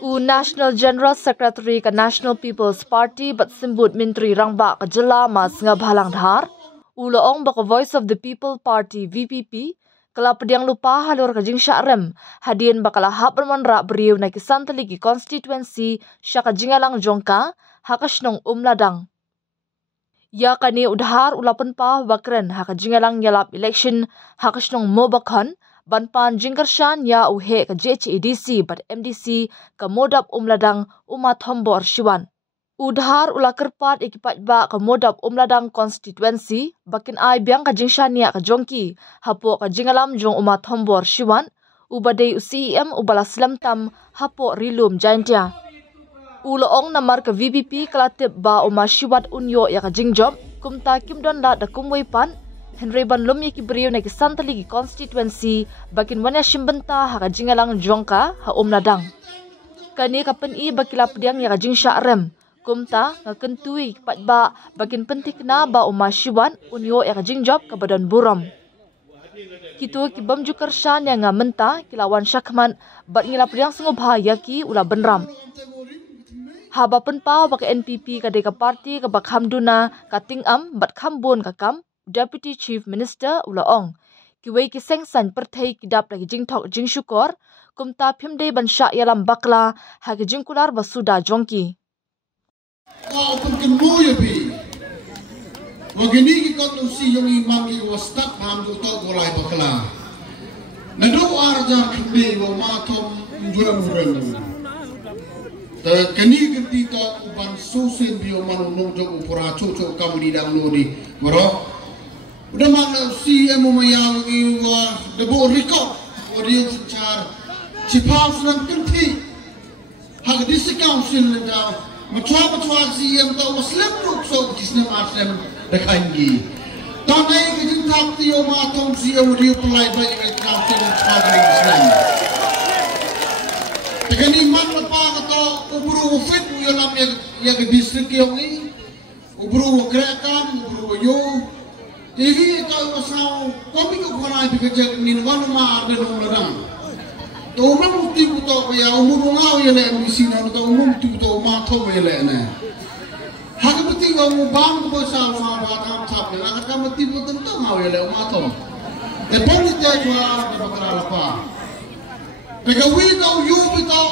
National General Secretary ka National People's Party bat simbut Mintri Rangba ka jela mas nga bhalang dhar. Uloong baka Voice of the People Party VPP kala pediang lupa halor ka jing syarem hadian bakala hap bermanra beriu na kisantali ki constituency syaka jingalang jongka hakasnong umladang. Ya kani udhar ulapan pa bakren haka jingalang yalap election hakasnong mobakhan banpan jingkarshan ya uhe ka JHADC bat MDC ka modap umladang umat hombor shiwan. Udhar ula kerpat ikipat ba ka modap umladang constituency bakin ay biang ka jingshan ya ka jongki hapo ka jingalam jong umat hombor shiwan ubadai UCEM ubala slamtam hapo rilum jaintia. Uloong namar ka VPP kalatip ba uma shiwat unyo ya ka jingjob kumta kimdon da kumway pan Henry Ban Lumye ki beriu na kisantali ki constituency bakin wanya shimbenta haka jingalang jongka ha umladang. Kani kapen i bakila pediang ya kajing syarem. Kumta ngakentui pat ba bakin pentik na ba umasyiwan unyo ya kajing job ka badan buram. Kitu ki bamju kershan yang ngamenta kilawan syakman bat ngila pediang sengobha yaki ula benram. Haba penpa baka NPP ka deka parti ka bak hamduna ka tingam bat khambun ka kam Deputy Chief Minister Ulaong. Kiway kiseng san perthai kidap lagi jingtok jing syukor, kumta pimde ban syak yalam bakla hagi jingkular basuda jongki. Kau pun kenu ya bi. Wagini kita tusi yang imam ki wastak ham tu tau golai bakla. Nado arja kembe wa matom juram. Keni ganti ta uban susin bio manu nongjo upura cucu kamu di dalam lodi. Bro. Udah mana si emu mayang iwa debo rekod audio secara cipau senang kenti hak disi council lenda macam si em tahu muslim ruk so kisna asem dekangi tanai kejeng takti o matong si audio pelai bayi council sebagai Islam tegani man lepa kata ubru fit yalam yang distrik yang ini ubru gerakan ubru yo Jadi kalau masau kami ko korai bekerja ni wanu ma ada nomorang. To umum ti buto ya umur ngau ya le MBC na to umum ti buto ma to ya le na. Hak beti ko mu bang ko sa ma ba kam thap na ka mati buto to ngau ya le ma to. E poni te jwa de bakra la pa. Pega wi ko yu bito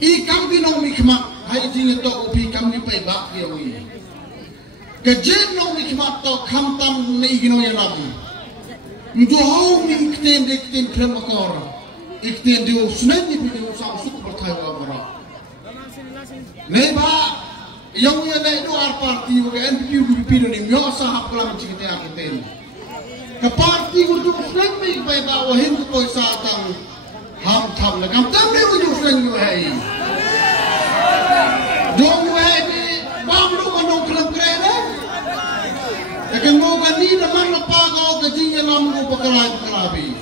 I kam di no mi khma hai ji to upi kam ni pai ba ki wi. Kajen no mikmat to kamtam ni gino yalam. Njo hau ni ikten kremakor. Ikten dio sunen ni video sang suk berthai wa bara. Neba yang ya na itu ar parti wa NPP UPP ni myo sahab kala cikite akiten. Ka parti ko tu sunen mi pai ba wa hin ko sa tang ham tham la kam tam ni ko sunen yo hai. Dong hai ni bam lu manong kram krene. Akan mo gani naman napagaw kajing yalam mo pakalabi.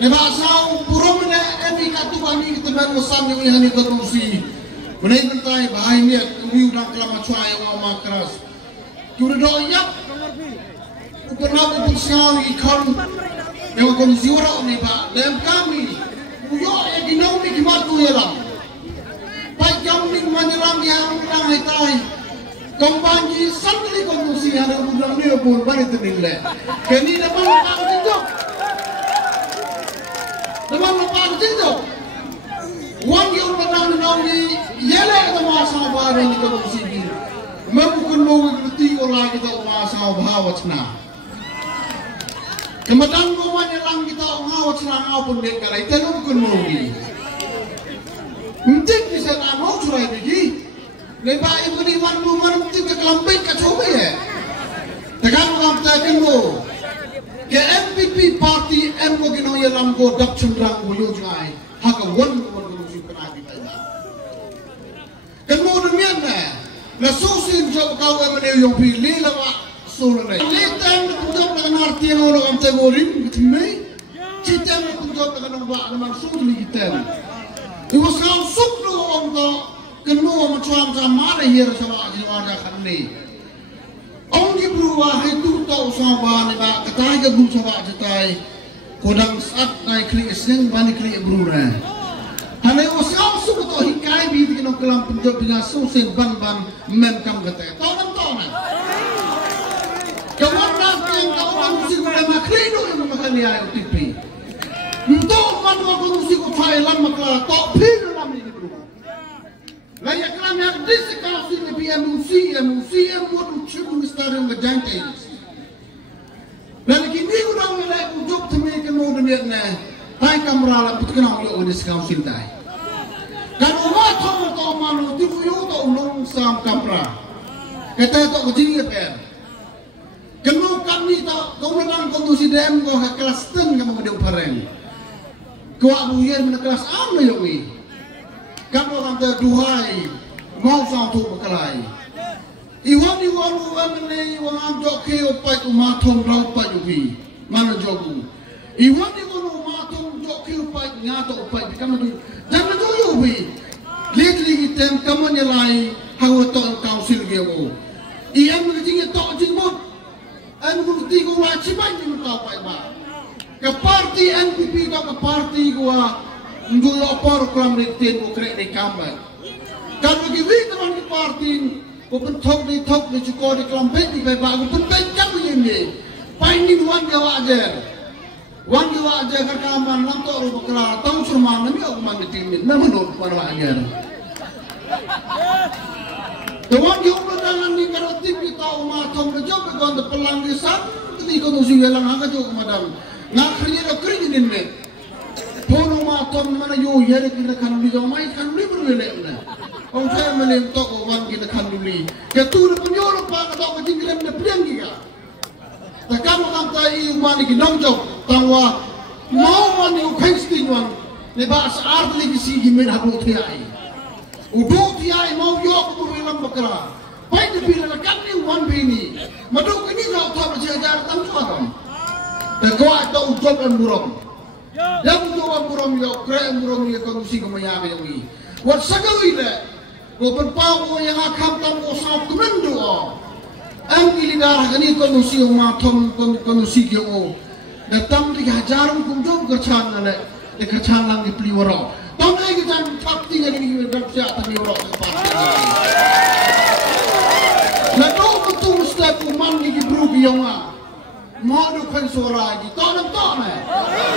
Neba sao purom na eni katubani kitaban mo sam yung ihani katusi. Munay bantay bahay niya kumi udang kelama cuaya wa makras. Kuri do yak. Upernab upensyaw ikon yang kon ziura neba lem kami. Uyo e ginaw ni kimatu yalam. Pai kami maniram yang udang hitai. Kampanji santri kondusi ada udang ni pun bari tenile. Kini naman lupa dito. Naman lupa dito. Wan yung menang ni yele kita masa bare ni kondusi ni. Mabukun mo wigti ko lagi kita masa bahawat na. Kemadang ko man lang kita ngawat na ngapon din kalay tanong kun mo ni. Hindi bisa na mo suray bigi. Leba ibu ni wandu manum ti ke kelambai ka coba ya. Tekan kam ta kingo. Ke NPP party em ko gino ya lamgo dak cundrang wo yo jai. Haka won ko si penagi ta. Kan mo demian na sosin job ka wa mene yo pi le lawa solo na. Le tan ko job na arti no kam ta morin bitme. Citan ko job na ba na man so ni gitan. Iwas ka suk no om to Kenua macam mana hier sama jiwana kami. Ông đi berubah itu tahu sama ni ba katai ke gum sama jatai kodang saat naik klik seng bani klik berubah. Hanya usau suku tu hikai bi di kena kelam penjab dengan susin ban mem kam kata. Tahu na. Kawan yang kawan musik pada maklino yang makan dia UTP. Untuk manua musik Thailand makla tak pin dalam ini bro. Lagi kelam yang disekasi ni bi museum modu cium stadium berjangkai. Lagi ni orang mulai ujuk temui kena dunia ni. Tai kamera lah putih kena uyuk di sekausin tai. Kan umat tahu manu tipu uyuk tahu ulung sam kamera. Kata tahu kecil kan. Kena kami tahu kau menang kondusi dem kau kelas 10 kamu kena upareng. Kau abu yer mana kelas am le yogi. Kamu orang terduhai mau sang tu berkelai. Iwan ni wang jok keo pai umat thong rau pai yogi mana jogu. Iwan jok keo pai ngato pai kamu tu jangan tu yogi. Lihat lagi tem kamu nyelai hawa tok kausil geo. Iam ngejing tok jingmut. Anu tiga wajib aja minta pai ba. Ke parti NPP ke parti gua ngul opor kelam rekten ukrek di kambai. Kalau kita teman di parti open talk di cukup di kelam pet di pai ba open pet kamu ini. Pai ni wan dia wajar ke kaman lam tok ru bekra tahu surman ni aku man ditimin. Menurut para wajar. Tuan yang berdangan ni kalau tipi tahu matang kerja begon de pelanggisan ketika tu si welang hanga jo madam ngakhrinya lo kering ni pono matang mana yo yere kita kan di mai kan ni berlele na orang saya melem tok orang kita kan duli ketu de penyolo pa ka tok jingren de pliang giga takam kam tai umani ki nongjo tangwa mau mani ukhaistin wan ne ba saar lagi si gimen habu thiai udah tiai mau yok tu dalam bekra. Baik dipilih lekat ni wan bini. Madu kini kau tahu berjajar tam tuan. Dan kau ada ujuk emburong. Yang ujuk emburong yok kre emburong yok kau mesti kau menyaga yang ini. Wat sagawi le. Kau berpau yang akam tam kau sahab kemen doa. Anggi lidah kini kau mesti umatom kau mesti kau. Datang di hajaran kumjum kerchan le. Di kerchan lang di peliwara. Tahu ni kita fakti yang ini dalam siapa ni orang tempat. Lalu betul setiap umat ni berubi yang mana? Mau dukan suara lagi. Tahu tak?